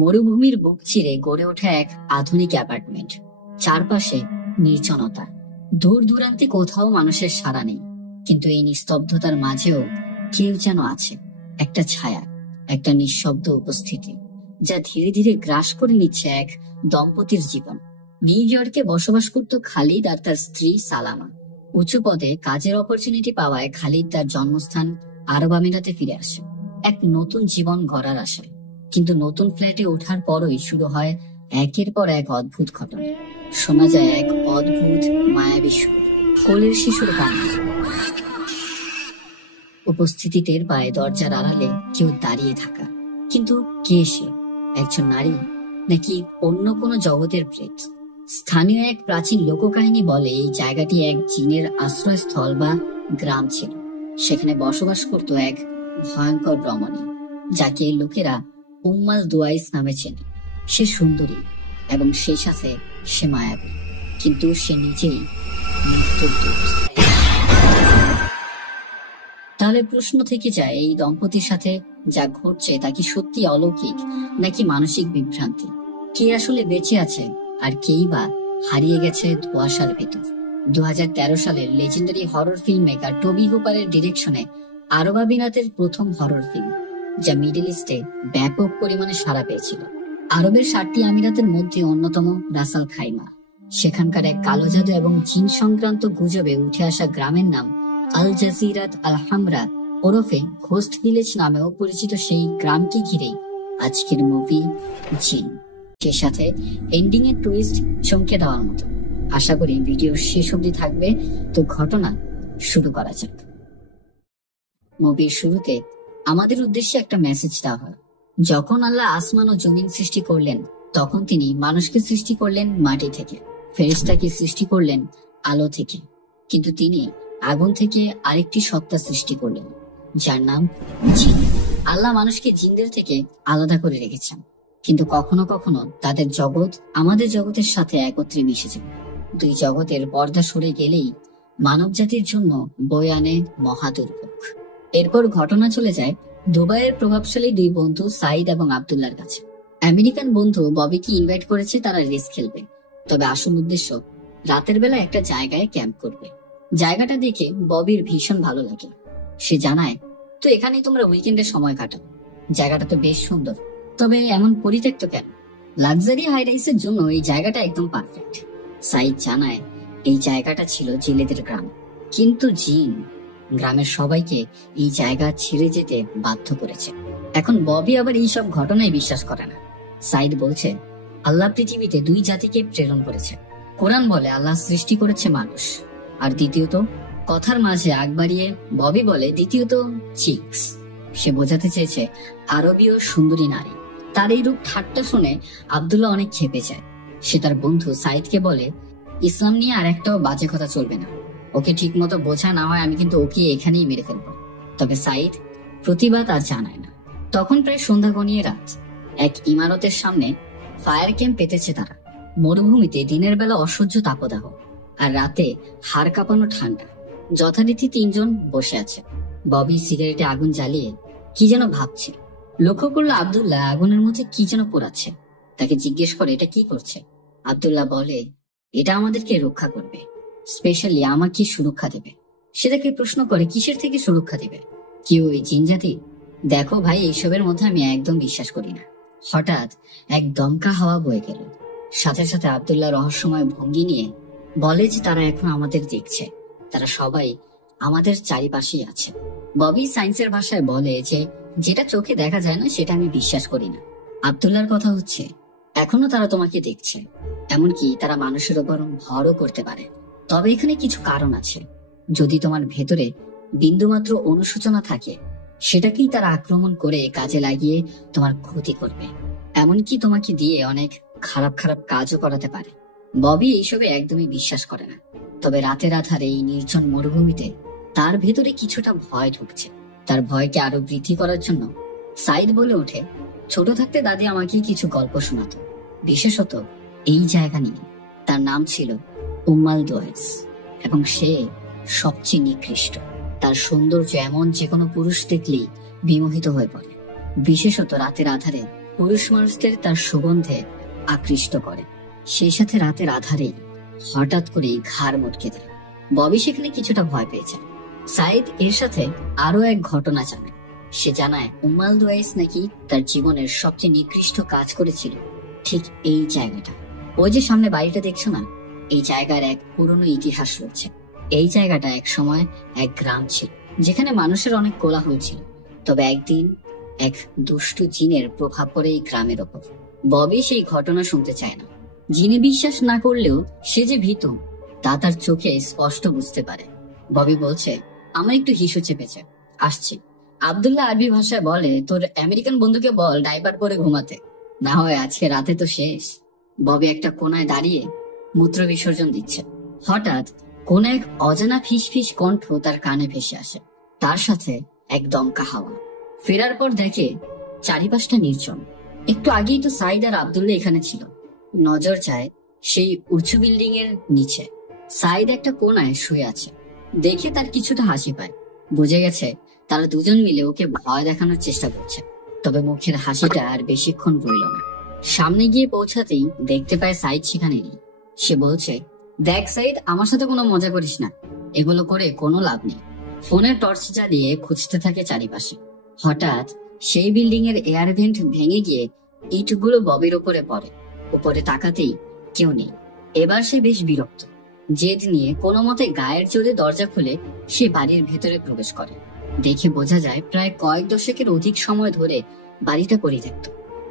মরুভূমির বুক চিরে গড়ে ওঠা এক আধুনিক অ্যাপার্টমেন্ট। চারপাশে নির্জনতা, দূর দূরান্তে কোথাও মানুষের সাড়া নেই। কিন্তু এই নিস্তব্ধতার মাঝেও কেউ যেন আছে, একটা ছায়া, একটা নিঃশব্দ উপস্থিতি, যা ধীরে ধীরে গ্রাস করে নিচ্ছে এক দম্পতির জীবন। নিউ ইয়র্কে বসবাস করত খালিদ আর তার স্ত্রী সালামা। উঁচু পদে কাজের অপরচুনিটি পাওয়ায় খালিদ তার জন্মস্থান আরব আমিরাতে ফিরে আসে এক নতুন জীবন গড়ার আশায়। কিন্তু নতুন ফ্ল্যাটে ওঠার পরই শুরু হয় একের পর এক অদ্ভুত ঘটনা। শোনা যায় এক অদ্ভুত মায়াবী সুর, কোলের শিশুর কান্না। উপস্থিতি টের পায় দরজার আড়ালে কেউ দাঁড়িয়ে থাকা। কিন্তু কে সে? একজন নারী নাকি অন্য কোনো জগতের প্রেত? স্থানীয় এক প্রাচীন লোককাহিনী বলে এই জায়গাটি এক জিনের আশ্রয়স্থল বা গ্রাম ছিল। সেখানে বসবাস করত এক ভয়ঙ্কর রমণী, যাকে লোকেরা উম্মাল দুয়াইস নামে চেনে। সে সুন্দরী এবং সেই সাথে সে মায়াবী, কিন্তু সে নিজেই মৃত্যুর দূত। তাহলে প্রশ্ন থেকে যায়, এই দম্পতির সাথে যা ঘটছে তা কি সত্যি অলৌকিক নাকি মানসিক বিভ্রান্তি? কে আসলে বেঁচে আছে আর কেই বা হারিয়ে গেছে ধোঁয়াশার ভেতর? 2013 সালের লেজেন্ডারি হরর ফিল্ম মেকার টবি হুপারের ডিরেকশনে আরব আমিরাতের প্রথম হরর ফিল্ম, যা মিডল ইস্টে ব্যাপক পরিমাণে সাড়া পেয়েছিল। আরবের 7টি আমিরাতের মধ্যে অন্যতম রাসাল খাইমা। সেখানকার এক কালো জাদু এবং জিন সংক্রান্ত গুজবে উঠে আসা গ্রামের নাম আল জাজিরাত আল হামরা ওরফে ঘোস্ট ভিলেজ নামেও পরিচিত। সেই গ্রামকে ঘিরেই আজকের মুভি জিন, সে সাথে এন্ডিং এর টুইস্ট চমকে দেওয়ার মতো। আশা করি ভিডিও শেষ অবধি থাকবে। তো ঘটনা শুরু করা যাক। মুভির শুরুতে আমাদের উদ্দেশ্যে একটা মেসেজ দেওয়া হয়। যখন আল্লাহ আসমান ও জমিন সৃষ্টি করলেন, তখন তিনি মানুষকে সৃষ্টি করলেন মাটি থেকে, ফেরেশতাকে সৃষ্টি করলেন আলো থেকে, কিন্তু তিনি আগুন থেকে আরেকটি সত্তা সৃষ্টি করলেন, যার নাম জিন। আল্লাহ মানুষকে জিনদের থেকে আলাদা করে রেখেছেন, কিন্তু কখনো কখনো তাদের জগৎ আমাদের জগতের সাথে একত্রে মিশে যায়। দুই জগতের পর্দা সরে গেলেই মানব জাতির জন্য বয়ে আনে মহাদুর্ভোগ। এরপর ঘটনা চলে যায় দুবাইয়ের প্রভাবশালী দুই বন্ধু সাইদ এবং আব্দুল্লার কাছে। আমেরিকান বন্ধু ববিকে ইনভাইট করেছে তারা রেস খেলবে, তবে আসল উদ্দেশ্য রাতের বেলা একটা জায়গায় ক্যাম্প করবে। জায়গাটা দেখে ববির ভীষণ ভালো লাগে। সে জানায়, তো এখানেই তোমরা উইকেন্ডে সময় কাটাও। জায়গাটা তো বেশ সুন্দর, তবে এমন পরিত্যক্ত কেন? লাক্সারি হাই রাইসের জন্য এই জায়গাটা একদম পারফেক্ট। সাইদ জানায়, এই জায়গাটা ছিল জেলেদের গ্রাম, কিন্তু জিন গ্রামের সবাইকে এই জায়গা ছেড়ে যেতে বাধ্য করেছে। এখন ববি আবার এইসব ঘটনায় বিশ্বাস করে না। সাইদ বলছে, আল্লাহ পৃথিবীতে দুই জাতিকে প্রেরণ করেছে। কোরআন বলে আল্লাহ সৃষ্টি করেছে মানুষ, আর দ্বিতীয়ত কথার মাঝে আগ বাড়িয়ে ববি বলে দ্বিতীয়ত চিক্স। সে বোঝাতে চেয়েছে আরবীয় সুন্দরী নারী। তার এই রূপ ঠাট্টা শুনে আব্দুল্লাহ অনেক ক্ষেপে যায়। সে তার বন্ধু সাইদকে বলে, ইসলাম নিয়ে আর একটাও বাজে কথা চলবে না। ওকে ঠিক মতো বোঝা না হয় আমি কিন্তু ওকে এখানেই মেরে ফেলবো। তবে সাইদ প্রতিবাদ আর জানায় না। তখন প্রায় সন্ধ্যা গনিয়ে রাত। এক ইমারতের সামনে ফায়ার ক্যাম্প পেতেছে তারা। মরুভূমিতে দিনের বেলা অসহ্য তাপদাহ, আর রাতে হাড় কাঁপানো ঠান্ডা। যথারীতি তিনজন বসে আছে। ববি সিগারেটে আগুন জ্বালিয়ে কি যেন ভাবছে। লক্ষ্য করলো আব্দুল্লাহ আগুনের মধ্যে কি যেন পোড়াচ্ছে। তাকে জিজ্ঞেস করে, এটা কি করছে? আব্দুল্লাহ বলে, এটা আমাদেরকে রক্ষা করবে, স্পেশালি আমাকে সুরক্ষা দেবে। সে তাকে প্রশ্ন করে, কিসের থেকে সুরক্ষা দেবে? কি ওই জিন জাতি? দেখো ভাই, এইসবের মধ্যে আমি একদম বিশ্বাস করি না। হঠাৎ এক দমকা হাওয়া বয়ে গেল। সাথে সাথে আব্দুল্লাহ রহস্যময় ভঙ্গি নিয়ে বলে যে তারা এখন আমাদের দেখছে, তারা সবাই আমাদের চারিপাশেই আছে। ববি সায়েন্সের ভাষায় বলে যে যেটা চোখে দেখা যায় না সেটা আমি বিশ্বাস করি না। আব্দুল্লাহর কথা হচ্ছে, এখনো তারা তোমাকে দেখছে, এমনকি তারা মানুষের ওপর ভরও করতে পারে। তবে এখানে কিছু কারণ আছে। যদি তোমার ভেতরে বিন্দুমাত্র অনুশোচনা থাকে, সেটাকেই তারা আক্রমণ করে কাজে লাগিয়ে তোমার ক্ষতি করবে, এমনকি তোমাকে দিয়ে অনেক খারাপ খারাপ কাজও করাতে পারে। ববি এইসবে একদমই বিশ্বাস করে না। তবে রাতের আধারে এই নির্জন মরুভূমিতে তার ভেতরে কিছুটা ভয় ঢুকছে। তার ভয়কে আরো বৃদ্ধি করার জন্য সাইদ বলে ওঠে, ছোট থাকতে দাদি আমাকে কিছু গল্প শোনাতো, বিশেষত এই জায়গা নিয়ে। তার নাম ছিল উম্মাল দুয়াইস, এবং সে সবচেয়ে নিকৃষ্ট। তার সৌন্দর্য এমন যে কোনো পুরুষ দেখলেই বিমোহিত হয়ে পড়ে, বিশেষত রাতের আধারে পুরুষ মানুষদের তার সুগন্ধে আকৃষ্ট করে। সেই সাথে রাতের আধারে হঠাৎ করে ঘাড় মটকে দেয়। ববি সেখানে কিছুটা ভয় পেয়েছে। সাইদ এর সাথে আরো এক ঘটনা জানে। সে জানায় উম্মাল দুয়াইস নাকি তার জীবনের সবচেয়ে নিকৃষ্ট কাজ করেছিল ঠিক এই জায়গাটা। ওই যে সামনে বাড়িটা দেখছো না, এই জায়গার এক পুরনো ইতিহাস রয়েছে। এই জায়গাটা এক সময় এক গ্রাম ছিল যেখানে মানুষের অনেক কোলাহল ছিল। তবে একদিন এক দুষ্টু জিনের প্রভাব পড়ে এই গ্রামের ওপর। ববি সেই ঘটনা শুনতে চায় না। জিনে বিশ্বাস না করলেও সে যে ভীত তা তার চোখে স্পষ্ট বুঝতে পারে। ববি বলছে, আমার একটু হিসু চেপেছে, আসছি। আব্দুল্লাহ আরবি ভাষায় বলে, তোর আমেরিকান বন্ধুকে বল ডাইপার পরে ঘুমাতে, না হয় আজকে রাতে তো শেষ। ববি একটা কোনায় দাঁড়িয়ে মূত্র বিসর্জন দিচ্ছে। হঠাৎ কোন এক অজানা ফিস ফিস কণ্ঠ তার কানে ভেসে আসে, তার সাথে এক দমকা হাওয়া। ফেরার পর দেখে চারিপাশটা নির্জন। একটু আগেই তো সাইদ আর আব্দুল্লাহ এখানে ছিল। নজর যায় সেই উঁচু বিল্ডিং এর নিচে সাইদ একটা কোনায় শুয়ে আছে। দেখে তার কিছুটা হাসি পায়। বুঝে গেছে তারা দুজন মিলে ওকে ভয় দেখানোর চেষ্টা করছে। তবে মুখের হাসিটা আর বেশিক্ষণ রইল না। সামনে গিয়ে পৌঁছাতেই দেখতে পায় সাইদ সেখানে নেই। সে বলছে, দেখ সাইদ, আমার সাথে কোনো মজা করিস না, এগুলো করে কোনো লাভ নেই। ফোনের টর্চ জ্বালিয়ে খুঁজতে থাকে চারিপাশে। হঠাৎ সেই বিল্ডিং এর এয়ার ভেন্ট ভেঙে গিয়ে ইটগুলো ববির ওপরে পড়ে। উপরে তাকাতেই কেউ নেই। এবার সে বেশ বিরক্ত। জেদ নিয়ে কোনো মতে গায়ের জোরে দরজা খুলে সে বাড়ির ভেতরে প্রবেশ করে। দেখে বোঝা যায় প্রায় কয়েক দশকের অধিক সময় ধরে বাড়িটা পরিত্যক্ত।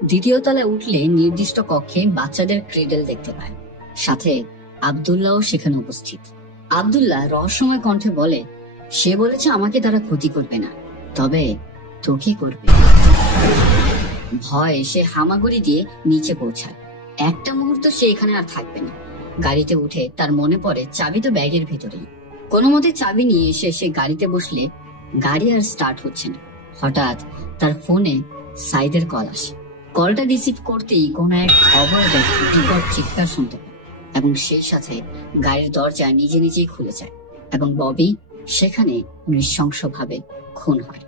দ্বিতীয় তলায় উঠলে নির্দিষ্ট কক্ষে বাচ্চাদের ক্রেডেল দেখতে পায়। সাথে আব্দুল্লাহও সেখানে উপস্থিত। আব্দুল্লাহ রহস্যময় কণ্ঠে বলে, সে বলেছে আমাকে তারা ক্ষতি করবে না, তবে তোকে করবে। ভয়ে সে হামাগুড়ি দিয়ে নিচে পৌঁছায়। একটা মুহূর্ত সে এখানে আর থাকবে না। গাড়িতে উঠে তার মনে পড়ে চাবি তো ব্যাগের ভেতরেই। কোনো মতে চাবি নিয়ে এসে সে গাড়িতে বসলে গাড়ি আর স্টার্ট হচ্ছে না। হঠাৎ তার ফোনে সাইদের কল আসে। কলটা রিসিভ করতেই কোন এক অবৈধ বিকট চিৎকার শুনতে পায় এবং সেই সাথে গাড়ির দরজা নিজে নিজেই খুলে যায় এবং ববি সেখানে নৃশংসভাবে খুন হয়।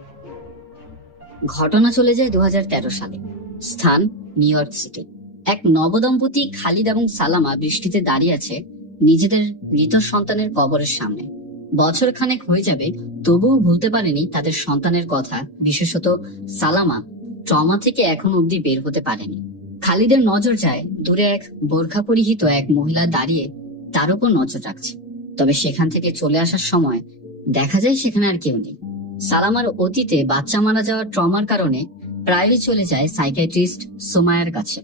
ঘটনা চলে যায় 2013 সালে। স্থান নিউ ইয়র্ক সিটি। এক নবদম্পতি খালিদ এবং সালামা বৃষ্টিতে দাঁড়িয়ে আছে নিজেদের মৃত সন্তানের কবরের সামনে। বছর খানেক হয়ে যাবে, তবুও ভুলতে পারেনি তাদের সন্তানের কথা। বিশেষত সালামা ট্রমা থেকে এখন অব্দি বের হতে পারেনি। খালিদের নজর যায় দূরে এক বোরখা পরিহিত এক মহিলা দাঁড়িয়ে তার উপর নজর রাখছে। তবে সেখান থেকে চলে আসার সময় দেখা যায় সেখানে আর কেউ নেই। সালামার অতীতে বাচ্চা মারা যাওয়ার ট্রমার কারণে প্রায়ই চলে যায় সাইকিয়াট্রিস্ট সোমায়ার কাছে।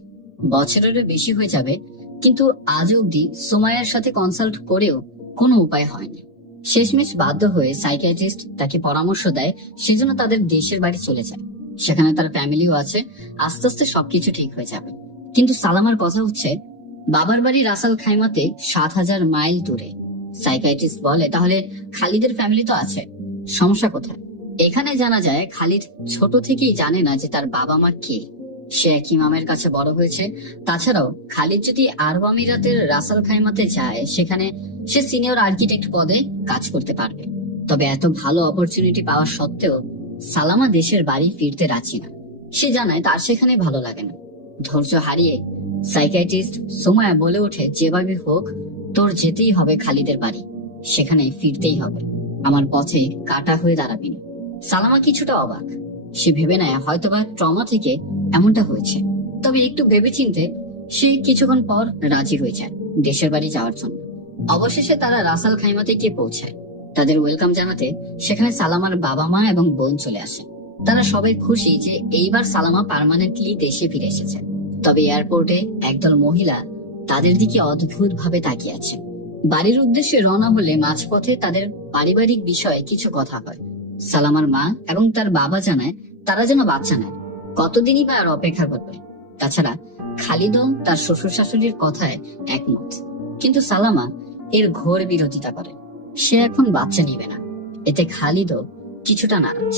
বছরেরও বেশি হয়ে যাবে, কিন্তু আজ অব্দি সোমায়ার সাথে কনসাল্ট করেও কোনো উপায় হয়নি। শেষমেশ বাধ্য হয়ে সাইকিয়াট্রিস্ট তাকে পরামর্শ দেয় সেজন্য তাদের দেশের বাড়ি চলে যায়। সেখানে তার ফ্যামিলিও আছে। আস্তে আস্তে সবকিছু ঠিক হয়ে যাবে। কিন্তু সালামার কথা হচ্ছে বাবার বাড়ি রাসাল খাইমাতে 7,000 মাইল দূরে। সাইকিয়াট্রিস্ট বলে, তাহলে খালিদের ফ্যামিলি তো আছে, সমস্যা কোথায়? এখানে জানা যায় খালিদ ছোট থেকেই জানে না যে তার বাবা মা কে। সে এক ইমামের কাছে বড় হয়েছে। তাছাড়াও খালিদ যদি আরব আমিরাতের রাসাল খাইমাতে যায়, সেখানে সে সিনিয়র আর্কিটেক্ট পদে কাজ করতে পারবে। তবে এত ভালো অপরচুনিটি পাওয়া সত্ত্বেও সালামা দেশের বাড়ি ফিরতে রাজি না। সে জানায় তার সেখানে ভালো লাগে না। ধৈর্য হারিয়ে সাইকিয়াট্রিস্ট সোমায়া বলে ওঠে, যেভাবে হোক তোর যেতেই হবে খালিদের বাড়ি, সেখানে ফিরতেই হবে, আমার পথে কাটা হয়ে দাঁড়াবি না। সালামা কিছুটা অবাক। সে ভেবে নেয় হয়তোবা ট্রমা থেকে এমনটা হয়েছে। তবে একটু ভেবেচিন্তে সে কিছুক্ষণ পর রাজি হয়ে যায় দেশের বাড়ি যাওয়ার জন্য। অবশেষে তারা রাসাল খাইমাতে গিয়ে পৌঁছায়। তাদের ওয়েলকাম জানাতে সেখানে সালামার বাবা মা এবং বোন চলে আসে। তারা সবাই খুশি যে এইবার সালামা পার্মানেন্টলি দেশে ফিরে এসেছে। তবে এয়ারপোর্টে একদল মহিলা তাদের দিকে অদ্ভুত ভাবে তাকিয়ে আছে। বাড়ির উদ্দেশ্যে রওনা হলে মাঝপথে তাদের পারিবারিক বিষয়ে কিছু কথা হয়। সালামার মা এবং তার বাবা জানায় তারা যেন বাচ্চা নেয়, কতদিনই বা আর অপেক্ষা করবে। তাছাড়া খালিদও তার শ্বশুর শাশুড়ির কথায় একমত, কিন্তু সালামা এর ঘোর বিরোধিতা করে। সে এখন বাচ্চা নিবে না। এতে খালিদও কিছুটা নারাজ।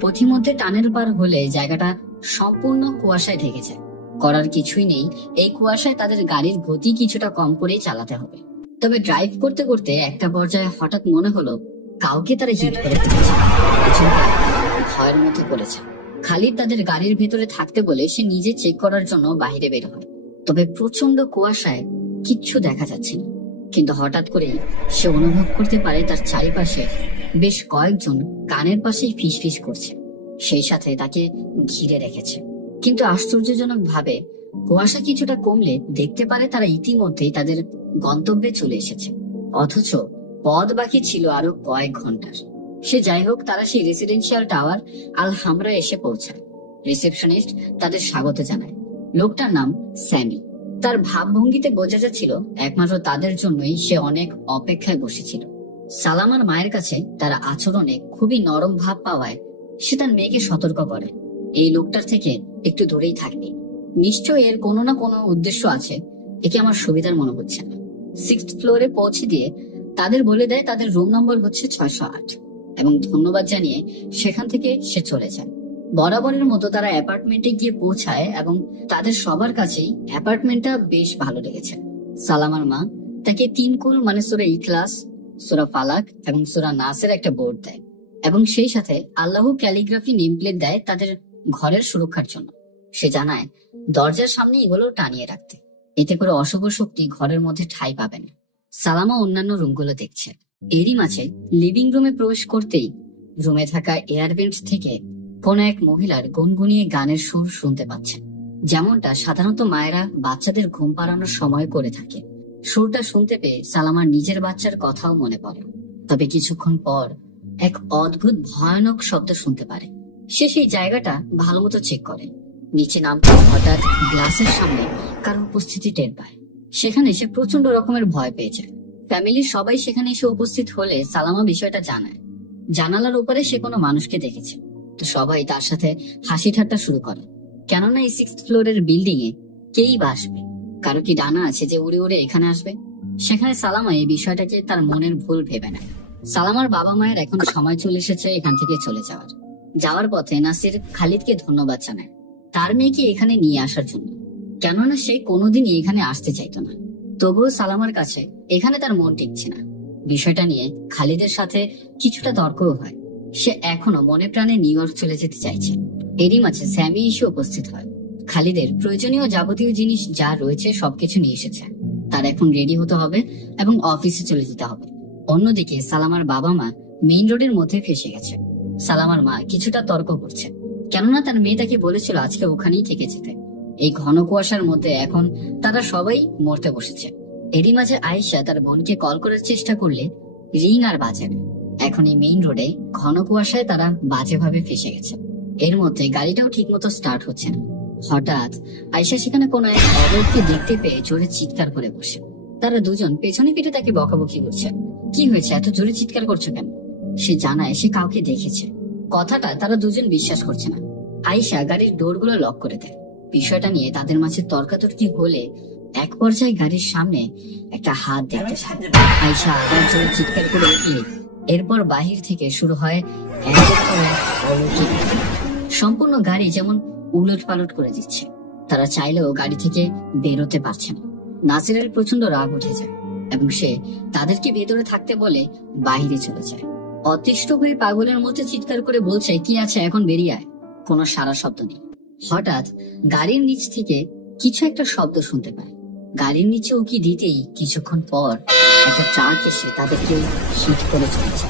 পথিমধ্যে টানেল পার হলে জায়গাটা সম্পূর্ণ কুয়াশায় ঢেকে যায়। করার কিছুই নেই, এই কুয়াশায় তাদের গাড়ির গতি কিছুটা কম করেই চালাতে হবে। তবে ড্রাইভ করতে করতে একটা পর্যায়ে হঠাৎ মনে হলো কাউকে তারা হিট করে ফেলেছে। ভয়ের মধ্যে পড়েছে। খালিদ তাদের গাড়ির ভেতরে থাকতে বলে সে নিজে চেক করার জন্য বাইরে বের হয়। তবে প্রচন্ড কুয়াশায় কিচ্ছু দেখা যাচ্ছে না। কিন্তু হঠাৎ করে সে অনুভব করতে পারে তার চারিপাশে বেশ কয়েকজন কানের পাশেই ফিসফিস করছে, সেই সাথে তাকে ঘিরে রেখেছে। কিন্তু আশ্চর্যজনক ভাবে কুয়াশা কিছুটা কমলে দেখতে পারে তারা ইতিমধ্যেই তাদের গন্তব্যে চলে এসেছে, অথচ পথ বাকি ছিল আরো কয়েক ঘন্টার। সে যাই হোক, তারা সেই রেসিডেন্সিয়াল টাওয়ার আল হামরা এসে পৌঁছায়। রিসেপশনিস্ট তাদের স্বাগত জানায়। লোকটার নাম স্যামি। তার ভাবভঙ্গিতে বোঝা যাচ্ছিল একমাত্র তাদের জন্যই সে অনেক অপেক্ষায় বসেছিল। সালামার মায়ের কাছে তার আচরণে খুবই নরম ভাব পাওয়ায় সে তার মেয়েকে সতর্ক করে, এই লোকটার থেকে একটু দূরেই থাকবি। নিশ্চয় এর কোনো না কোনো উদ্দেশ্য আছে, একে আমার সুবিধার মনে হচ্ছে না। 6th ফ্লোরে পৌঁছে দিয়ে তাদের বলে দেয় তাদের রুম নম্বর হচ্ছে 608 এবং ধন্যবাদ জানিয়ে সেখান থেকে সে চলে যায়। বরাবরের মতো তারা অ্যাপার্টমেন্টে গিয়ে পৌঁছায় এবং তাদের সবার কাছেই অ্যাপার্টমেন্টটা বেশ ভালো লেগেছে। সালামার মা তাকে 3 কুল মানে সূরা ইখলাস, সূরা ফালাক এবং সূরা নাসের একটা বোর্ড দেয় এবং সেই সাথে আল্লাহ ক্যালিগ্রাফি নেম প্লেট দেয় তাদের ঘরের সুরক্ষার জন্য। সে জানায় দরজার সামনে এগুলো টানিয়ে রাখতে, এতে করে অশুভ শক্তি ঘরের মধ্যে ঠাঁই পাবে না। সালামা অন্যান্য রুমগুলো দেখছে। এরই মাঝে লিভিং রুমে প্রবেশ করতেই রুমে থাকা এয়ারভেন্ট থেকে কোন এক মহিলার গুনগুনিয়ে গানের সুর শুনতে পাচ্ছেন, যেমনটা সাধারণত মায়েরা বাচ্চাদের ঘুম পাড়ানোর সময় করে থাকে। সুরটা শুনতে পেয়ে সালামার নিজের বাচ্চার কথাও মনে পড়ে। তবে কিছুক্ষণ পর এক অদ্ভুত ভয়ানক শব্দ শুনতে পারে। সে সেই জায়গাটা ভালো মতো চেক করে। নিচে নামতে হঠাৎ গ্লাসের সামনে কারো উপস্থিতি টের পায়। সেখানে সে প্রচন্ড রকমের ভয় পেয়ে যায়। ফ্যামিলির সবাই সেখানে এসে উপস্থিত হলে সালামা বিষয়টা জানায়। জানালার উপরে সে কোনো মানুষকে দেখেছে, তো সবাই তার সাথে হাসি ঠাট্টা শুরু করে, কেননা এই 6th ফ্লোরের বিল্ডিং এ কেই বা আসবে, কারো কি ডানা আছে যে উড়ে উড়ে এখানে আসবে? সেখানে সালামা এই বিষয়টাকে তার মনের ভুল ভেবে নেয়। সালামার বাবা মায়ের এখন সময় চলে এসেছে এখান থেকে চলে যাওয়ার। যাওয়ার পথে নাসির খালিদকে ধন্যবাদ জানায় তার মেয়েকে এখানে নিয়ে আসার জন্য, কেননা সে কোনোদিনই এখানে আসতে চাইতো না। তবুও সালামার কাছে এখানে তার মন টিকছে না। বিষয়টা নিয়ে খালিদের সাথে কিছুটা তর্কও হয়। সে এখনো মনে প্রাণে নিউ ইয়র্ক চলে যেতে চাইছে। এরই মাঝে স্যামি এসে উপস্থিত হয়। খালিদের প্রয়োজনীয় যাবতীয় জিনিস যা রয়েছে সবকিছু নিয়ে এসেছে। তার এখন রেডি হতে হবে এবং অফিসে চলে যেতে হবে। অন্যদিকে সালামার বাবা মা মেইন রোডের মধ্যে ফেসে গেছে। সালামার মা কিছুটা তর্ক করছে, কেননা তার মেয়ে তাকে বলেছিল আজকে ওখানেই থেকে যেতে। এই ঘন কুয়াশার মধ্যে এখন তারা সবাই মরতে বসেছে। এরই মাঝে আয়েশা তার বোনকে কল করার চেষ্টা করলে রিং আর বাজে না। এখন এই মেইন রোডে ঘন কুয়াশায় তারা বাজেভাবে ফেসে গেছে। এর মধ্যে গাড়িটাও ঠিক মতো স্টার্ট হচ্ছে না। হঠাৎ আয়েশা সেখানে কোনো এক অবয়বকে দেখতে পেয়ে জোরে চিৎকার করে বসে। তারা দুজন পেছনে ফিরে তাকে বকাবকি করছে। কি হয়েছে, এত জোরে চিৎকার করছো কেন? সে জানায় সে কাউকে দেখেছে। কথাটা তারা দুজন বিশ্বাস করছে না। আয়েশা গাড়ির ডোরগুলো লক করে দেয়। বিষয়টা নিয়ে তাদের মাঝে তর্কাতর্কি হলে এক পর্যায়ে গাড়ির সামনে একটা হাত দেখতে পায়। আয়েশা আবার জোরে চিৎকার করে উঠলে এরপর বাহির থেকে শুরু হয় একের পর এক অলৌকিক। সম্পূর্ণ গাড়ি যেমন উলট পালট করে দিচ্ছে। তারা চাইলেও গাড়ি থেকে বেরোতে পারছে না। নাসিরের প্রচন্ড রাগ উঠে যায় এবং সে তাদেরকে ভেতরে থাকতে বলে বাইরে চলে যায়। অতিষ্ঠ হয়ে পাগলের মধ্যে চিৎকার করে বলছে, কি আছে এখন বেরিয়ে আয়। কোনো সারা শব্দ নেই। হঠাৎ গাড়ির নিচ থেকে কিছু একটা শব্দ শুনতে পায়। গাড়ির নিচে উকি দিতেই কিছুক্ষণ পর একটা ট্রাক এসে তাদেরকে হিট করে চলেছে।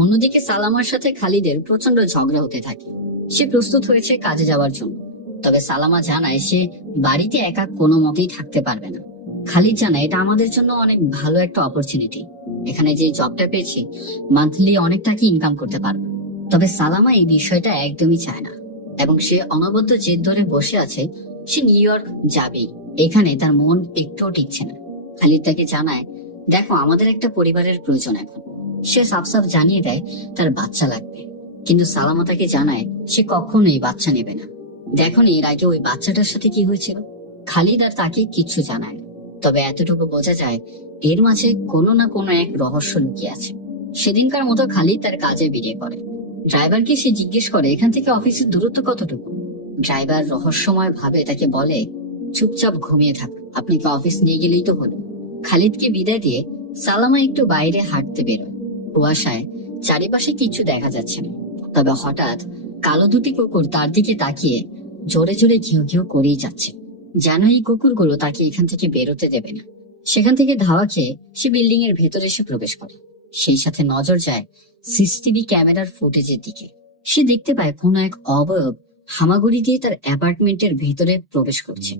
অন্যদিকে সালামার সাথে খালিদের প্রচন্ড ঝগড়া হতে থাকে। সে প্রস্তুত হয়েছে কাজে যাওয়ার জন্য, তবে সালামা জানায় সে বাড়িতে একা কোনো মতেই থাকতে পারবে না। খালিদ জানায় এটা আমাদের জন্য অনেক ভালো একটা অপরচুনিটি। এখানে যে জবটা পেয়েছি মান্থলি অনেক টাকা ইনকাম করতে পারবো। তবে সালামা এই বিষয়টা একদমই চায় না এবং সে অনবদ্য জেদ ধরে বসে আছে সে নিউ ইয়র্ক যাবেই। এখানে তার মন একটুও টিকছে না। খালিদ তাকে জানায়, দেখো আমাদের একটা পরিবারের প্রয়োজন এখন। সে সাফ সাফ জানিয়ে দেয় তার বাচ্চা লাগবে, কিন্তু সালামা তাকে জানায় সে কখনোই বাচ্চা নেবে না। দেখো এর আগে ওই বাচ্চাটার সাথে কি হয়েছিল। খালিদ আর তাকে কিচ্ছু জানায় না, তবে এতটুকু বোঝা যায় এর মাঝে কোনো না কোনো এক রহস্য লুকিয়ে আছে। সেদিনকার মতো খালিদ তার কাজে বেরিয়ে পড়ে। ড্রাইভারকে সে জিজ্ঞেস করে এখান থেকে অফিসের দূরত্ব কতটুকু। ড্রাইভার রহস্যময় ভাবে তাকে বলে, চুপচাপ ঘুমিয়ে থাক, আপনাকে অফিস নিয়ে গেলেই তো হলো। খালিদকে বিদায় দিয়ে সালামা একটু বাইরে হাঁটতে বেরোয়। কুয়াশায় চারিপাশে কিছু দেখা যাচ্ছে না, তবে হঠাৎ কালো দুটি কুকুর তার দিকে তাকিয়ে জোরে জোরে ঘিউ ঘিউ করেই যাচ্ছে, যেন এই কুকুরগুলো তাকে এখান থেকে বেরোতে দেবে না। সেখান থেকে ধাওয়া খেয়ে সে বিল্ডিং এর ভেতরে এসে প্রবেশ করে। সেই সাথে নজর যায় সিসিটিভি ক্যামেরার ফুটেজের দিকে। সে দেখতে পায় কোন এক অবয়ব হামাগুড়ি দিয়ে তার অ্যাপার্টমেন্টের ভেতরে প্রবেশ করছে।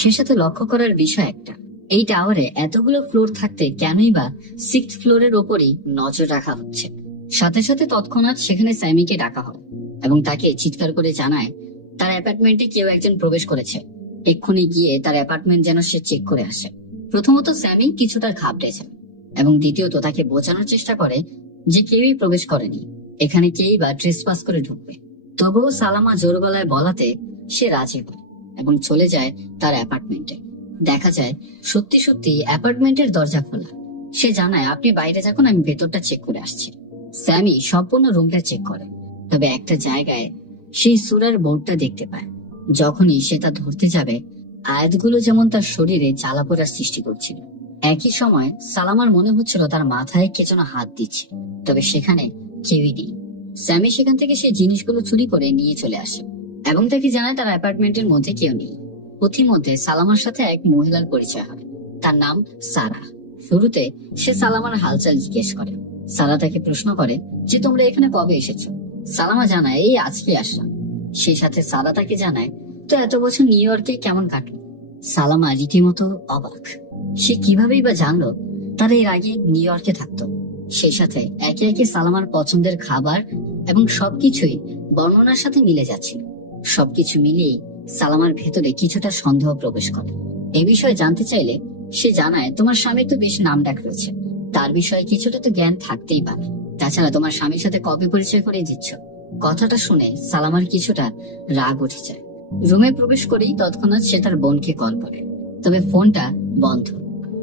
সে সাথে লক্ষ্য করার বিষয় একটা, এই টাওয়ারে এতগুলো ফ্লোর থাকতে কেনই বা 6th ফ্লোরের ওপরেই নজর রাখা হচ্ছে। সাথে সাথে তৎক্ষণাৎ সেখানে স্যামিকে ডাকা হয় এবং তাকে চিৎকার করে জানায় তার অ্যাপার্টমেন্টে কেউ একজন প্রবেশ করেছে, এক্ষুনি গিয়ে তার অ্যাপার্টমেন্ট যেন সে চেক করে আসে। প্রথমত স্যামি কিছুটা ঘাবড়েছে এবং দ্বিতীয়ত তাকে বোঝানোর চেষ্টা করে যে কেউই প্রবেশ করেনি, এখানে কেই বা ট্রেসপাস করে ঢুকবে। তবুও সালামা জোর গলায় বলাতে সে রাজি হয় এবং চলে যায় তার অ্যাপার্টমেন্টে। দেখা যায় সত্যি সত্যি অ্যাপার্টমেন্টের দরজা খোলা। সে জানায় আপনি বাইরে থাকুন, আমি ভেতরটা চেক করে আসছি। স্যামি সম্পূর্ণ রুমটা চেক করে, তবে একটা জায়গায় সেই সূরার বোর্ডটা দেখতে পায়। যখনই সে তা ধরতে যাবে, আয়াতগুলো যেমন তার শরীরে জ্বালাপোড়ার সৃষ্টি করছিল। একই সময় সালামার মনে হচ্ছিল তার মাথায় কে যেন হাত দিচ্ছে, তবে সেখানে কেউই নেই। স্যামি সেখান থেকে সেই জিনিসগুলো চুরি করে নিয়ে চলে আসে এবং তাকে জানায় তার অ্যাপার্টমেন্টের মধ্যে কেউ নেই। পথিমধ্যে সালামার সাথে এক মহিলার পরিচয় হয়, তার নাম সারা। শুরুতে সে সালামার হালচাল জিজ্ঞেস করে। সারা তাকে প্রশ্ন করে যে তোমরা এখানে কবে এসেছো? সালামা জানায় এই আজকে আসলাম। সেই সাথে সারা তাকে জানায় তো এত বছর নিউ ইয়র্কে কেমন কাটলো? সালামা রীতিমতো অবাক, সে কিভাবেই বা জানলো তারা এর আগে নিউ ইয়র্কে থাকতো। সেই সাথে একে একে সালামার পছন্দের খাবার এবং সবকিছুই বর্ণনার সাথে মিলে যাচ্ছিল। সবকিছু মিলিয়ে সালামার ভেতরে কিছুটা সন্দেহ প্রবেশ করে। এ বিষয়ে জানতে চাইলে সে জানায় তোমার স্বামীর তো বেশ নামডাক রয়েছে, তার বিষয়ে কিছুটা তো জ্ঞান থাকতেই পারে। তাছাড়া তোমার স্বামীর সাথে কবে পরিচয় করে দিচ্ছ? কথাটা শুনে সালামার কিছুটা রাগ উঠে যায়। রুমে প্রবেশ করেই তৎক্ষণাৎ সে তার বোনকে কল করে, তবে ফোনটা বন্ধ।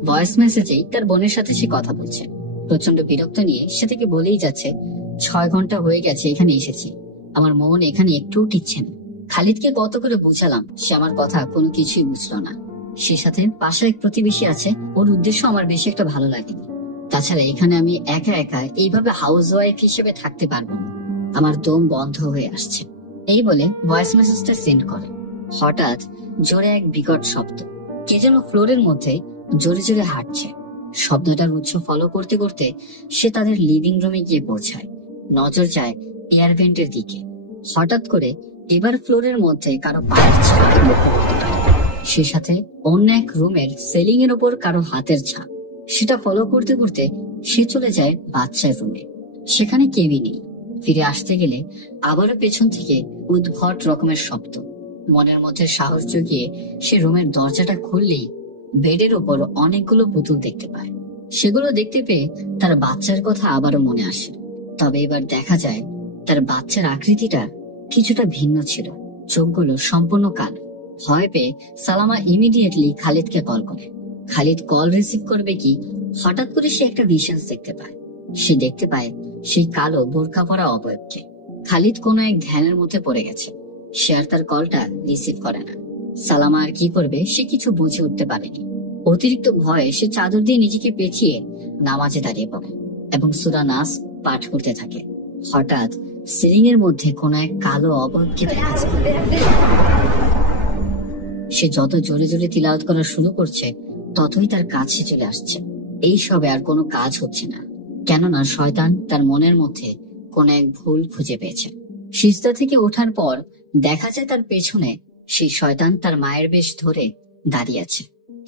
ভয়েস মেসেজেই তার বোনের সাথে সে কথা বলছে। প্রচন্ড বিরক্ত নিয়ে সে থেকে বলেই যাচ্ছে 6 ঘন্টা হয়ে গেছে এখানে এসেছি, আমার মন এখানে একটুও টিকছে না। খালিদকে কত করে বুঝালাম, সে আমার কথা কোনো কিছুই বুঝলো না। সে সাথে পাশে এক প্রতিবেশী আছে, ওর উদ্দেশ্য আমার বেশি একটা ভালো লাগেনি। তাছাড়া এখানে আমি একা একা এইভাবে হাউস ওয়াইফ হিসেবে থাকতে পারবো না, আমার দম বন্ধ হয়ে আসছে। এই বলে ভয়েস মেসেজটা সেন্ড করে। হঠাৎ জোরে এক বিকট শব্দ, কে যেন ফ্লোরের মধ্যে জোরে জোরে হাঁটছে। শব্দটার উৎস ফলো করতে করতে সে তাদের লিভিং রুমে গিয়ে পৌঁছায়। নজর যায় এয়ার ভেন্টের দিকে। হঠাৎ করে এবার ফ্লোরের মধ্যে কারো পায়ের ছাপ লক্ষ্য করতে পারে। সে সাথে অন্য এক রুমের সিলিং এর উপর কারো হাতের ছাপ। সেটা ফলো করতে করতে সে চলে যায় বাচ্চার রুমে। সেখানে কেউই নেই। ফিরে আসতে গেলে আবারও পেছন থেকে উদ্ভট রকমের শব্দ। মনের মধ্যে সাহস জুগিয়ে সে রুমের দরজাটা খুললেই বেডের উপর অনেকগুলো পুতুল দেখতে পায়। সেগুলো দেখতে পেয়ে তার বাচ্চার কথা আবারও মনে আসে। তবে এবার দেখা যায় তার বাচ্চার আকৃতিটা কিছুটা ভিন্ন ছিল, চোখগুলো সম্পূর্ণ কালো। ভয় পেয়ে সালামা ইমিডিয়েটলি খালিদকে কল করে। খালিদ কল রিসিভ করবে কি, হঠাৎ করে সে একটা ভিশনস দেখতে পায়। সে দেখতে পায় সেই কালো বোরকা পরা অবয়বকে। খালিদ কোনো এক ধ্যানের মধ্যে পড়ে গেছে। সে আর তার কলটা রিসিভ করে না। সালামা আর কি করবে সে কিছু বুঝে উঠতে পারেনি। অতিরিক্ত ভয়ে সে চাদর দিয়ে নিজেকে পেঁচিয়ে নামাজে দাঁড়িয়ে পড়ে এবং সূরা নাস পাঠ করতে থাকে। হঠাৎ সিলিং এর মধ্যে কোনো এক কালো অবয়বকে দেখা যায়। সে যত জোরে জোরে তিলাওয়াত করা শুরু করছে ততই তার কাছে চলে আসছে। এই সবে আর কোনো কাজ হচ্ছে না, কেননা শয়তান তার মনের মধ্যে কোন এক ভুল খুঁজে পেয়েছে। সিজদা থেকে ওঠার পর দেখা যায় তার পেছনে সেই শয়তান তার মায়ের বেশ ধরে দাঁড়িয়ে আছে।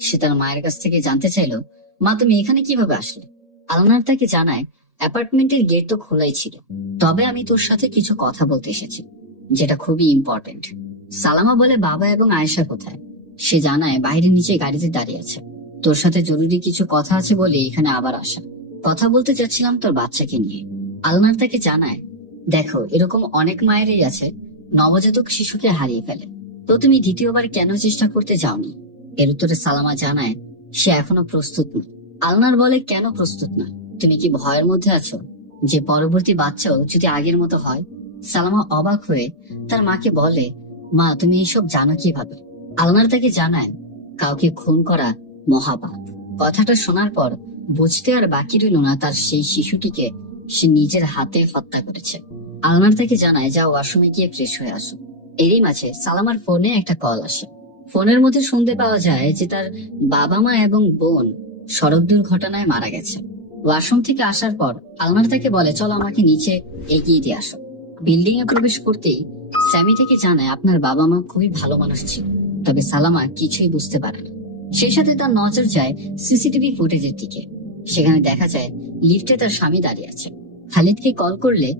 সে তার মায়ের কাছ থেকে জানতে চাইল, মা তুমি এখানে কিভাবে আসলে? আলনার তাকে জানায় অ্যাপার্টমেন্টের গেট তো খোলাই ছিল, তবে আমি তোর সাথে কিছু কথা বলতে এসেছি যেটা খুবই ইম্পর্টেন্ট। সালামা বলে বাবা এবং আয়েশা কোথায়? সে জানায় বাইরে নিচে গাড়িতে দাঁড়িয়ে আছে, তোর সাথে জরুরি কিছু কথা আছে বলে এখানে আবার আসা। কথা বলতে চাচ্ছিলাম তোর বাচ্চাকে নিয়ে। আলনার তাকে জানায় দেখো এরকম অনেক মায়েরই আছে নবজাতক শিশুকে হারিয়ে ফেলে, তো তুমি দ্বিতীয়বার কেন চেষ্টা করতে যাওনি? এর উত্তরে সালামা জানায় সে এখনো প্রস্তুত নয়। আলনার বলে কেন প্রস্তুত না? তুমি কি ভয়ের মধ্যে আছো যে পরবর্তী বাচ্চাও যদি আগের মতো হয়? সালামা অবাক হয়ে তার মাকে বলে মা তুমি এইসব জানো কিভাবে? আলনার তাকে জানায় কাউকে খুন করা মহাপাপ। কথাটা শোনার পর বুঝতে আর বাকি রইল না তার সেই শিশুটিকে সে নিজের হাতে হত্যা করেছে। আলমার তাকে জানায় যা ওয়াশরুমে গিয়ে ফ্রেশ হয়ে আসো। এরই মাঝে সালামার ফোনে একটা কল আসে। ফোনের মধ্যে শুনতে পাওয়া যায় যে তার বাবা মা এবং বোন সড়ক দুর্ঘটনায় মারা গেছে। ওয়াশরুম থেকে আসার পর আলমার তাকে বলে চলো আমাকে নিচে এগিয়ে দিয়ে আসো। বিল্ডিং এ প্রবেশ করতেই স্যামি থেকে জানায় আপনার বাবা মা খুবই ভালো মানুষ ছিল। তবে সালামা কিছুই বুঝতে পারে না। সেই সাথে তার নজর যায় সিসিটিভি ফুটেজের দিকে। সেখানে দেখা যায় লিফটে তার স্বামী দাঁড়িয়ে আছে। খালিদকে কল করলে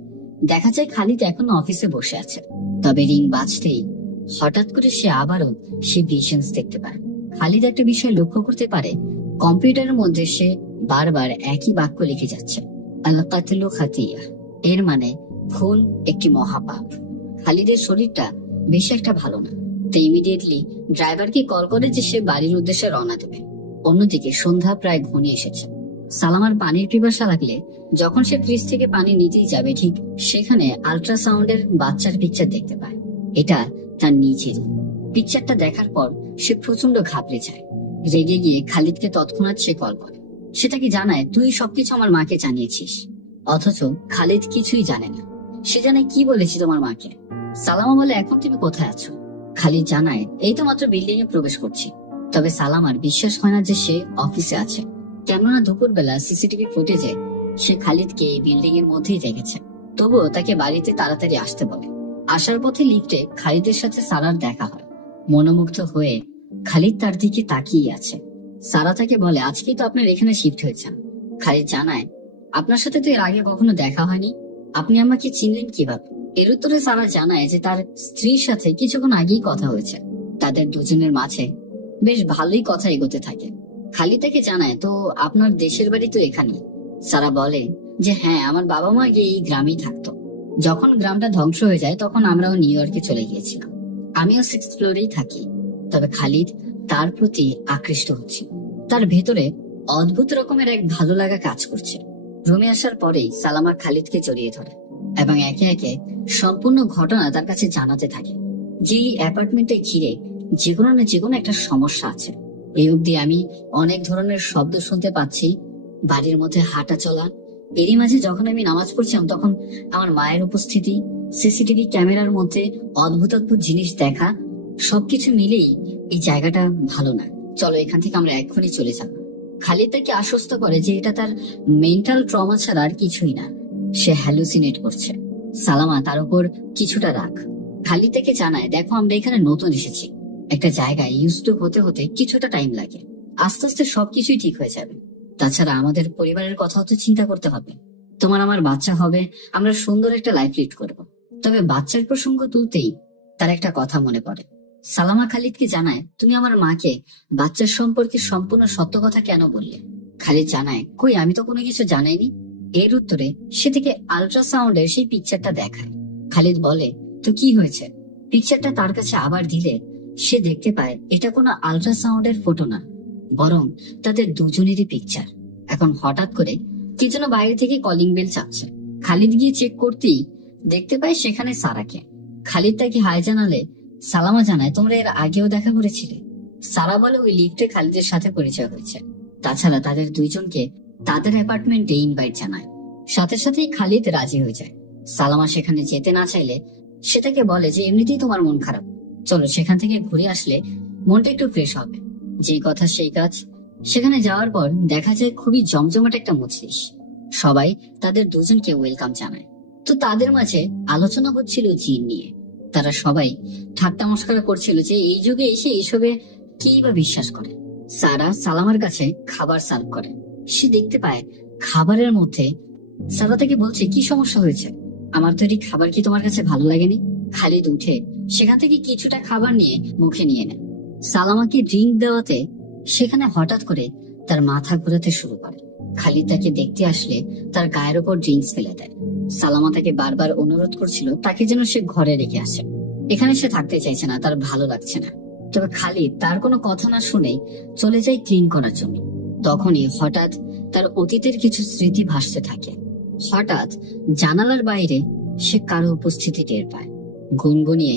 দেখা যায় খালিদ এখনো অফিসে বসে আছে। তবে রিং বাজতেই হঠাৎ করে সে আবারও সে ভিশনস দেখতে পায়। খালিদ একটা বিষয় লক্ষ্য করতে পারে, কম্পিউটারের মধ্যে সে বারবার একই বাক্য লিখে যাচ্ছে, আল কাতলু খাতিয়া। এর মানে খুন একটি মহাপাপ। খালিদের শরীরটা বেশি একটা ভালো না। তো ইমিডিয়েটলি ড্রাইভারকে কল করে যে সে বাড়ির উদ্দেশ্যে রওনা দেবে। অন্যদিকে সন্ধ্যা প্রায় ঘনিয়ে এসেছে। সালামার পানির পিপাসা লাগলে যখন সে ফ্রিজ থেকে পানি নিতেই যাবে, ঠিক সেখানে আল্ট্রাসাউন্ডের বাচ্চার পিকচার দেখতে পায়। এটা তার নিজের। পিকচারটা দেখার পর সে প্রচন্ড ঘাবড়ে যায়। রেগে গিয়ে খালিদকে তৎক্ষণাৎ সে কল করে। সে তাকে জানায় তুই সবকিছু আমার মাকে জানিয়েছিস। অথচ খালিদ কিছুই জানে না। সে জানে কি বলেছি তোমার মাকে। সালামা বলে এখন তুমি কোথায় আছো? খালিদ জানায় এই তো মাত্র বিল্ডিং এ প্রবেশ করছি। তবে সালামার বিশ্বাস হয় না যে সে অফিসে আছে, কেননা দুপুরবেলা সিসিটিভি ফুটেজে সে খালিদকে এই বিল্ডিং এর মধ্যেই দেখেছে। তবুও তাকে বাড়িতে তাড়াতাড়ি আসতে বলে। আসার পথে লিফটে খালিদের সাথে সারার দেখা হয়। মনোমুগ্ধ হয়ে খালিদ তার দিকে তাকিয়ে আছে। সারা তাকে বলে আজকেই তো আপনার এখানে শিফট হয়েছেন। খালিদ জানায় আপনার সাথে তো এর আগে কখনো দেখা হয়নি, আপনি আমাকে চিনলেন কিভাবে? এর উত্তরে সারা জানায় যে তার স্ত্রীর সাথে কিছুক্ষণ আগেই কথা হয়েছে। তাদের দুজনের মাঝে বেশ ভালোই কথা এগোতে থাকে। খালিদ তাকে জানায় তো আপনার দেশের বাড়ি তো এখানেই। সারা বলে যে হ্যাঁ, আমার বাবা মা গিয়ে এই গ্রামেই থাকতো। যখন গ্রামটা ধ্বংস হয়ে যায় তখন আমরাও নিউ ইয়র্কে চলে গিয়েছিলাম। আমিও 6th ফ্লোরেই থাকি। তবে খালিদ তার প্রতি আকৃষ্ট হচ্ছে। তার ভেতরে অদ্ভুত রকমের এক ভালো লাগা কাজ করছে। রুমে আসার পরেই সালামা খালিদকে জড়িয়ে ধরে এবং একে একে সম্পূর্ণ ঘটনা তার কাছে জানাতে থাকে। যে অ্যাপার্টমেন্টে ঘিরে যেকোনো না যেকোনো একটা সমস্যা আছে। এই অবধি আমি অনেক ধরনের শব্দ শুনতে পাচ্ছি, বাড়ির মধ্যে হাঁটা চলা। এরই মাঝে যখন আমি নামাজ পড়ছিলাম তখন আমার মায়ের উপস্থিতি, সিসিটিভি ক্যামেরার মধ্যে অদ্ভুত অদ্ভুত জিনিস দেখা, সবকিছু মিলেই এই জায়গাটা ভালো না। চলো এখান থেকে আমরা এক্ষুনি চলে যাব। খালিদ তাকে আশ্বস্ত করে যে এটা তার মেন্টাল ট্রমা ছাড়া আর কিছুই না, সে হ্যালুসিনেট করছে। সালামা তার উপর কিছুটা রাগ। খালিদ তাকে জানায় দেখো আমরা এখানে নতুন এসেছি, একটা জায়গায় ইউজ টু হতে হতে কিছুটা টাইম লাগে। আস্তে আস্তে সবকিছুই ঠিক হয়ে যাবে। তাছাড়া আমাদের পরিবারের কথাও তো চিন্তা করতে হবে। তোমার আমার বাচ্চা হবে, আমরা সুন্দর একটা লাইফ লিড করব। তবে বাচ্চার প্রসঙ্গ তুলতেই তার একটা কথা মনে পড়ে। সালামা খালিদকে জানায় তুমি আমার মাকে বাচ্চার সম্পর্কে সম্পূর্ণ সত্য কথা কেন বললে? খালিদ জানায় কই, আমি তো কোনো কিছু জানাইনি। এর উত্তরে সে থেকে আল্ট্রাসাউন্ডের সেই পিকচারটা দেখায়। খালিদ বলে তো কি হয়েছে? পিকচারটা তার কাছে আবার দিলে সে দেখতে পায় এটা কোনো আল্ট্রাসাউন্ডের ফটো না, বরং তাদের দুজনেরই পিকচার। এখন হঠাৎ করে কি যেন বাইরে থেকে কলিং বেল চাপছে। খালিদ গিয়ে চেক করতেই দেখতে পায় সেখানে সারাকে। খালিদ তাকে হাই জানালে সালামা জানায় তোমরা এর আগেও দেখা করেছিলে। সারা বলে ওই লিফটে খালিদের সাথে পরিচয় হয়েছে। তাছাড়া তাদের দুইজনকে তাদের অ্যাপার্টমেন্টে ইনভাইট জানায়। সাথে সাথেই খালিদ রাজি হয়ে যায়। সালামা সেখানে যেতে না চাইলে সে তাকে বলে যে এমনিতেই তোমার মন খারাপ, চলো সেখান থেকে ঘুরে আসলে মনটা একটু ফ্রেশ হবে। যেই কথা সেই কাজ। সেখানে যাওয়ার পর দেখা যায় খুবই জমজমাট একটা মজলিস। সবাই তাদের দুজনকে ওয়েলকাম জানায়। তো তাদের মাঝে আলোচনা হচ্ছিল জিন নিয়ে। তারা সবাই ঠাট্টা মস্করা করছিল যে এই যুগে এসে এইসবে কি বা বিশ্বাস করে। সারা সালামার কাছে খাবার সার্ভ করে। সে দেখতে পায় খাবারের মধ্যে সারা তাকে বলছে কি সমস্যা হয়েছে, আমার তৈরি খাবার কি তোমার কাছে ভালো লাগেনি? খালিদ উঠে সেখান থেকে কিছুটা খাবার নিয়ে মুখে নিয়ে নেয়। সালামাকে ড্রিঙ্ক দেওয়াতে সেখানে হঠাৎ করে তার মাথা ঘোরাতে শুরু করে। খালিদ তাকে দেখতে আসলে তার গায়ের ওপর ড্রিঙ্কস ফেলে দেয়। সালামা তাকে বারবার অনুরোধ করছিল তাকে যেন সে ঘরে রেখে আসে। এখানে সে থাকতে চাইছে না, তার ভালো লাগছে না। তবে খালিদ তার কোনো কথা না শুনে চলে যায় ক্লিন করার জন্য। তখনই হঠাৎ তার অতীতের কিছু স্মৃতি ভাসতে থাকে। হঠাৎ জানালার বাইরে সে কারো উপস্থিতি টের পায়। গুনগুনিয়ে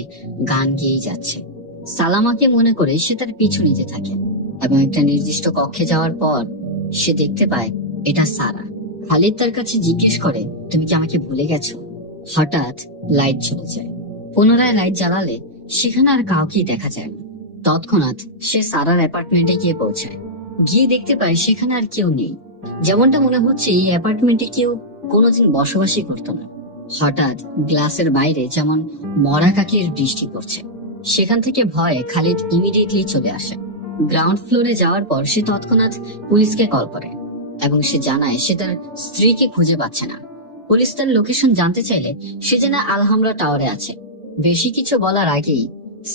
গান গেয়েই যাচ্ছে। সালামাকে মনে করে সে তার পিছু নিতে থাকে এবং একটা নির্দিষ্ট কক্ষে যাওয়ার পর সে দেখতে পায় এটা সারা। খালিদ তার কাছে জিজ্ঞেস করে তুমি কি আমাকে ভুলে গেছো? হঠাৎ লাইট চলে যায়। পুনরায় লাইট জ্বালালে সেখানে আর কাউকেই দেখা যায় না। তৎক্ষণাৎ সে সারার অ্যাপার্টমেন্টে গিয়ে পৌঁছায়। গিয়ে দেখতে পায় সেখানে আর কেউ নেই। যেমনটা মনে হচ্ছে এই অ্যাপার্টমেন্টে কেউ কোনোদিন বসবাসই করত না। হঠাৎ গ্লাসের বাইরে যেমন মরা কাকের বৃষ্টি পড়ছে। সেখান থেকে ভয়ে খালিদ ইমিডিয়েটলি চলে আসে। গ্রাউন্ড ফ্লোরে যাওয়ার পর সে তৎক্ষণাৎ পুলিশকে কল করে এবং সে জানায় সে তার স্ত্রীকে খুঁজে পাচ্ছে না। পুলিশ তার লোকেশন জানতে চাইলে সে জানা আলহামরা টাওয়ারে আছে। বেশি কিছু বলার আগেই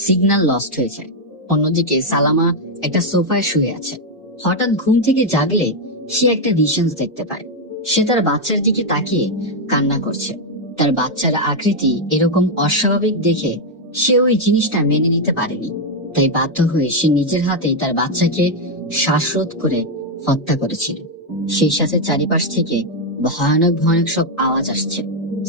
সিগন্যাল লস্ট হয়ে যায়। অন্যদিকে সালামা একটা সোফায় শুয়ে আছে। হঠাৎ ঘুম থেকে জাগলে সে একটা ভিশনস দেখতে পায়। সে তার বাচ্চার দিকে তাকিয়ে কান্না করছে। তার বাচ্চার আকৃতি এরকম অস্বাভাবিক দেখে সে ওই জিনিসটা মেনে নিতে পারেনি। তাই বাধ্য হয়ে সে নিজের হাতেই তার বাচ্চাকে শ্বাসরোধ করে হত্যা করেছিল। সেই সাথে চারিপাশ থেকে ভয়ানক ভয়ানক সব আওয়াজ আসছে।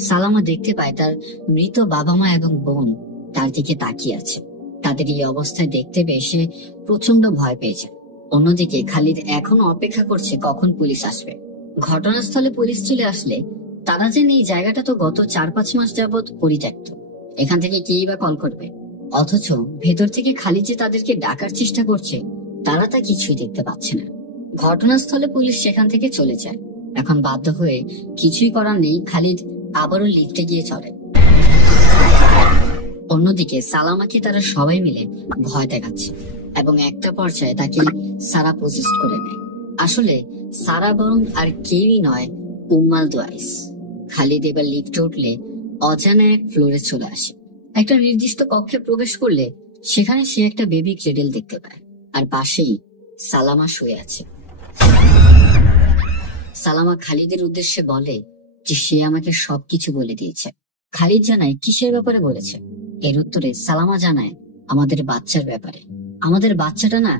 সালামা দেখতে পায় তার মৃত বাবা মা এবং বোন তার দিকে তাকিয়ে আছে। তাদের এই অবস্থায় দেখতে পেয়ে সে প্রচন্ড ভয় পেয়েছে। অন্যদিকে খালিদ এখনো অপেক্ষা করছে কখন পুলিশ আসবে। ঘটনাস্থলে পুলিশ চলে আসলে তারা জানে এই জায়গাটা তো গত 4-5 মাস যাবৎ পরিত্যক্ত। এখান থেকে কেই বা কল করবে? অথচ ভেতর থেকে খালিদ যে তাদেরকে ডাকার চেষ্টা করছে তারা তা কিছুই দেখতে পাচ্ছে না। ঘটনাস্থলে পুলিশ সেখান থেকে চলে যায়। এখন বাধ্য হয়ে কিছুই করার নেই, খালিদ আবারও লিফটে গিয়ে চড়ে। অন্যদিকে সালামাকে তারা সবাই মিলে ভয় দেখাচ্ছে এবং একটা পর্যায়ে তাকে সারা পজিস্ট করে নেয়। আসলে সারা বরং আর কেউই নয়, উম্মাল দোয়াইস। খালিদ এবার লিফটে উঠলে অজানা এক ফ্লোরে চলে আসে। একটা নির্দিষ্ট কক্ষে প্রবেশ করলে সেখানে সে একটা বেবি ক্রেডেল দেখতে পায় আর পাশেই সালামা শুয়ে আছে। সালামা খালিদের উদ্দেশ্যে বলে যে সে আমাকে সবকিছু বলে দিয়েছে। খালিদ জানায় কিসের ব্যাপারে বলেছে। এর উত্তরে সালামা জানায় আমাদের বাচ্চার ব্যাপারে। আমাদের বাচ্চাটা না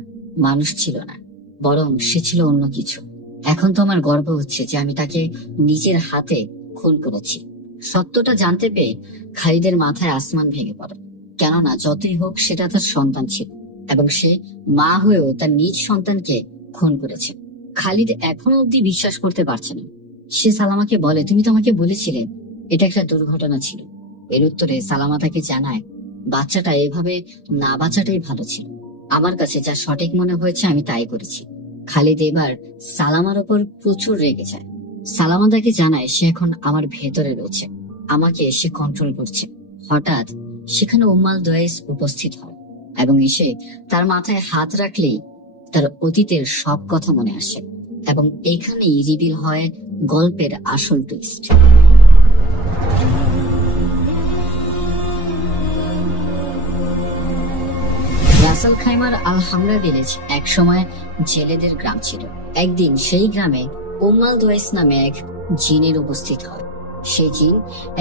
মানুষ ছিল না, বরং সে ছিল অন্য কিছু। এখন তো আমার গর্ব হচ্ছে যে আমি তাকে নিজের হাতে খুন করেছি। সত্যটা জানতে পেয়ে খালিদের মাথায় আসমান ভেঙে পড়ে। কেননা যতই হোক সেটা তার সন্তান ছিল এবং সে মা হয়েও তার নিজ সন্তানকে খুন করেছে। খালিদ এখনো অব্দি বিশ্বাস করতে পারছে না। সে সালামাকে বলে তুমি তো আমাকে বলেছিলে এটা একটা দুর্ঘটনা ছিল। এর উত্তরে সালামা তাকে জানায় বাচ্চাটা এভাবে না বাঁচাটাই ভালো ছিল। আমার কাছে যা সঠিক মনে হয়েছে আমি তাই করেছি। খালিদ এবার সালামার ওপর প্রচুর রেগে যায়। সালামা তাকে জানায় সে এখন আমার ভেতরে রয়েছে, আমাকে সে কন্ট্রোল করছে। হঠাৎ সেখানে উম্মাল দোয়াইস উপস্থিত হয় এবং এসে তার মাথায় হাত রাখলেই তার অতীতের সব কথা মনে আসে এবং এখানেই রিভিল হয় গল্পের আসল টুইস্ট। রাসাল খাইমার আল হামরা ভিলেজ এক সময় জেলেদের গ্রাম ছিল। একদিন সেই গ্রামে উম্মাল দোয়াইস নামে এক জিনের উপস্থিত হয়। সেই জিন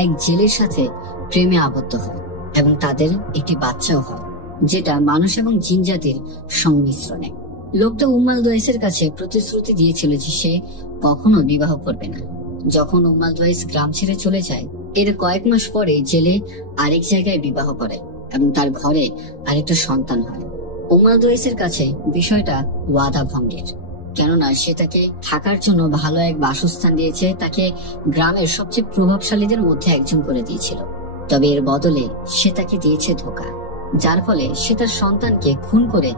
এক জেলের সাথে প্রেমে আবদ্ধ হয় এবং তাদের একটি বাচ্চাও হয়, যেটা মানুষ এবং জিন জাতির সংমিশ্রণে। লোকটা উম্মাল দোয়াইসের কাছে প্রতিশ্রুতি দিয়েছিল যে সে কখনো বিবাহ করবে না। যখন উম্মাল দোয়াইস গ্রাম ছেড়ে চলে যায় এর কয়েক মাস পরে জেলে আরেক জায়গায় বিবাহ করে এবং তার ঘরে আরেকটা সন্তান হয়। উম্মাল দোয়াইসের কাছে বিষয়টা ওয়াদা ভঙ্গের, কেননা সে তাকে থাকার জন্য ভালো এক বাসস্থান দিয়েছে, তাকে গ্রামের সবচেয়ে প্রভাবশালীদের মধ্যে একজন করে দিয়েছিল। তবে এর বদলে সে তাকে দিয়েছে ধোঁকা, যার ফলে সে তার সন্তানকে খুন করে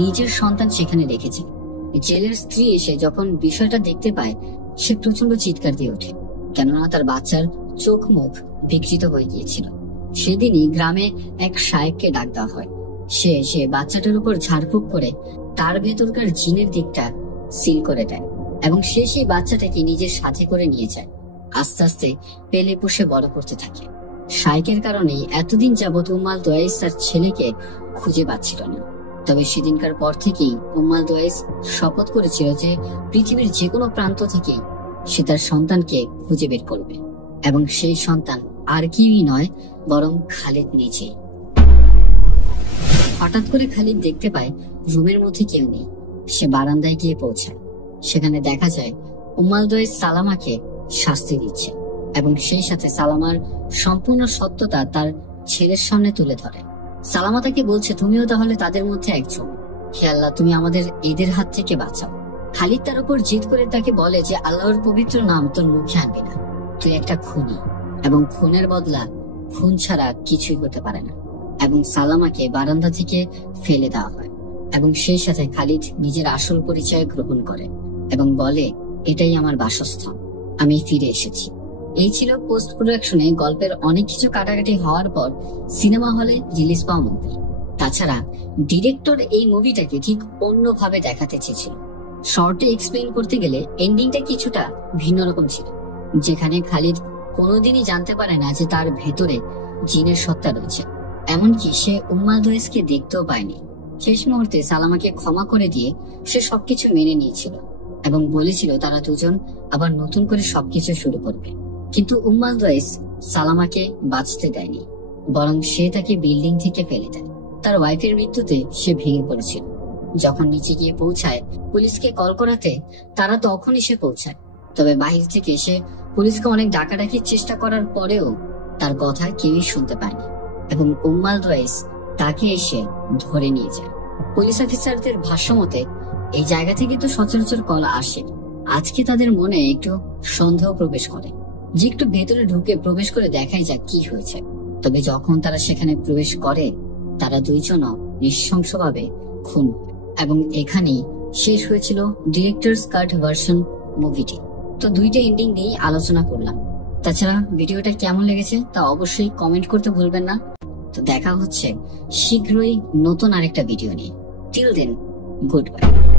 নিজের সন্তান সেখানে রেখেছে। জেলের স্ত্রী এসে যখন বিষয়টা দেখতে পায় সে প্রচন্ড চিৎকার দিয়ে ওঠে, কেননা তার বাচ্চার চোখ মুখ বিকৃত হয়ে গিয়েছিল। সেদিনই গ্রামে এক শায়েককে ডাক দেওয়া হয়। সে বাচ্চাটার উপর ঝাড়ফুঁক করে তার ভেতরকার জিনের দিকটা সিল করে দেয় এবং সে সেই বাচ্চাটাকে নিজের সাথে করে নিয়ে যায়। আস্তে আস্তে পেলে পুষে বড় করতে থাকে। শায়েকের কারণেই এতদিন যাবৎ উম্মাল দোয়াইস তার ছেলেকে খুঁজে পাচ্ছিল না। তবে সেদিনকার পর থেকেই উম্মাল দোয়াইস শপথ করেছিল যে পৃথিবীর যে কোনো প্রান্ত থেকেই সে তার সন্তানকে খুঁজে বের করবে এবং সেই সন্তান আর কেউই নয় বরং খালিদ নিজেই। হঠাৎ করে খালিদ দেখতে পায় রুমের মধ্যে কেউ নেই। সে বারান্দায় গিয়ে পৌঁছায়। সেখানে দেখা যায় উম্মাল দোয়াইস সালামাকে শাস্তি দিচ্ছে এবং সেই সাথে সালামার সম্পূর্ণ সত্যতা তার ছেলের সামনে তুলে ধরে। সালামা তাকে বলছে তুমিও তাহলে তাদের মধ্যে একজন। হে আল্লাহ, তুমি আমাদের এদের হাত থেকে বাঁচাও। খালিদ তার উপর জিদ করে তাকে বলে যে আল্লাহর পবিত্র নাম তোর মুখে আনবি না, তুই একটা খুনি। এবং খুনের বদলা খুন ছাড়া কিছুই করতে পারে না। এবং সালামাকে বারান্দা থেকে ফেলে দেওয়া হয় এবং সেই সাথে খালিদ নিজের আসল পরিচয় গ্রহণ করে এবং বলে, এটাই আমার বাসস্থান, আমি ফিরে এসেছি। এই ছিল পোস্ট প্রোডাকশনে গল্পের অনেক কিছু কাটাকাটি হওয়ার পর সিনেমা হলে রিলিজ পাওয়া মুভি। তাছাড়া ডিরেক্টর এই মুভিটাকে ঠিক অন্যভাবে দেখাতে চেয়েছিল। শর্টে এক্সপ্লেইন করতে গেলে এন্ডিংটা কিছুটা ভিন্ন রকম ছিল, যেখানে খালিদ কোনোদিনই জানতে পারে না যে তার ভেতরে জিনের সত্তা রয়েছে। এমনকি সে উম্মালদোয়েসকে দেখতেও পায়নি। শেষ মুহূর্তে সালামাকে ক্ষমা করে দিয়ে সে সবকিছু মেনে নিয়েছিল এবং বলেছিল তারা দুজন আবার নতুন করে সবকিছু শুরু করবে। কিন্তু উম্মালদোয়েস সালামাকে বাঁচতে দেয়নি, বরং সে তাকে বিল্ডিং থেকে ফেলে দেয়। তার ওয়াইফের মৃত্যুতে সে ভেঙে পড়েছিল। যখন নিচে গিয়ে পৌঁছায় পুলিশকে কল করাতে, তারা তখনই সে পৌঁছায়। তবে বাহির থেকে এসে পুলিশকে অনেক ডাকাডাকির চেষ্টা করার পরেও তার কথা কেউই শুনতে পায়নি এবং উম্মালদোয়েস তাকে এসে ধরে নিয়ে যায়। পুলিশ অফিসারদের ভাষ্য মতে এই জায়গা থেকে তো সচরাচর কল আসে, আজকে তাদের মনে একটু সন্দেহ প্রবেশ করে যে একটু ভেতরে ঢুকে প্রবেশ করে দেখাই যাক কি হয়েছে। তবে যখন তারা সেখানে প্রবেশ করে, তারা দুইজনও নৃশংসভাবে খুন হয়। এবং এখানেই শেষ হয়েছিল ডিরেক্টরস কাট ভার্সন মুভিটি। তো দুইটা এন্ডিং নিয়ে আলোচনা করলাম। তাছাড়া ভিডিওটা কেমন লেগেছে তা অবশ্যই কমেন্ট করতে ভুলবেন না। তো দেখা হচ্ছে শীঘ্রই নতুন আরেকটা ভিডিও নিয়ে। Till then, good by.